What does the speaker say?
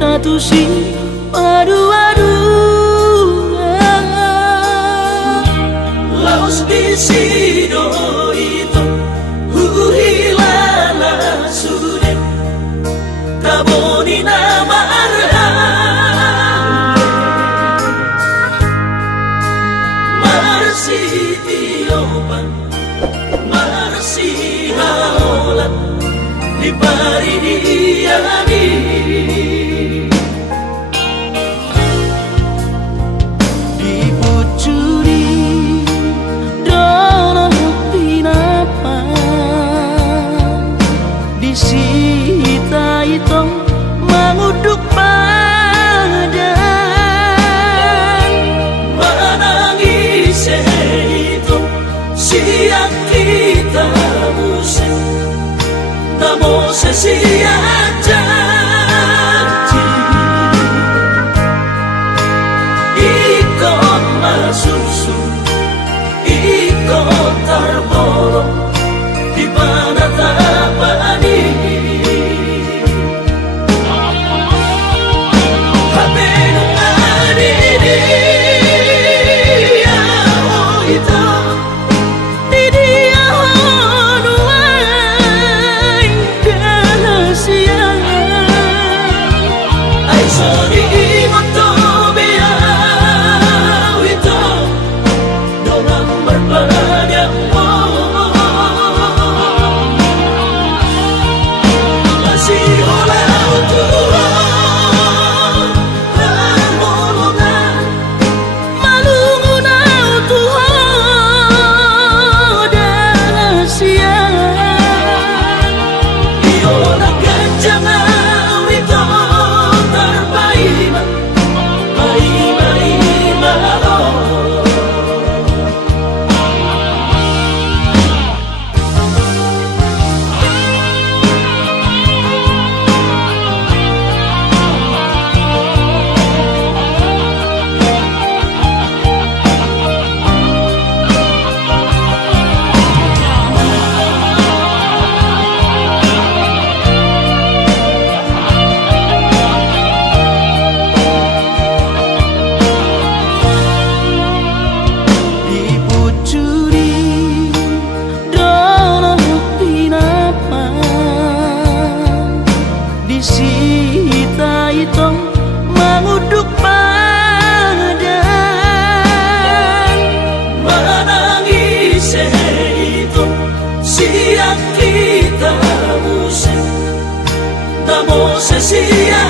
tatusi aduh-aduh laos di sido itu huhilala sude kaboni nama marsi tiopan marsi haolan di paridiani dipucuri dono pinapan disita itong menguduk badan menangis itu siang kita musik namo sesia janji ikon masusu ikon terbolong di mana tapani habenu adini ya oh itu disita itong menguduk badan menangis itu siang kita musik namo sesia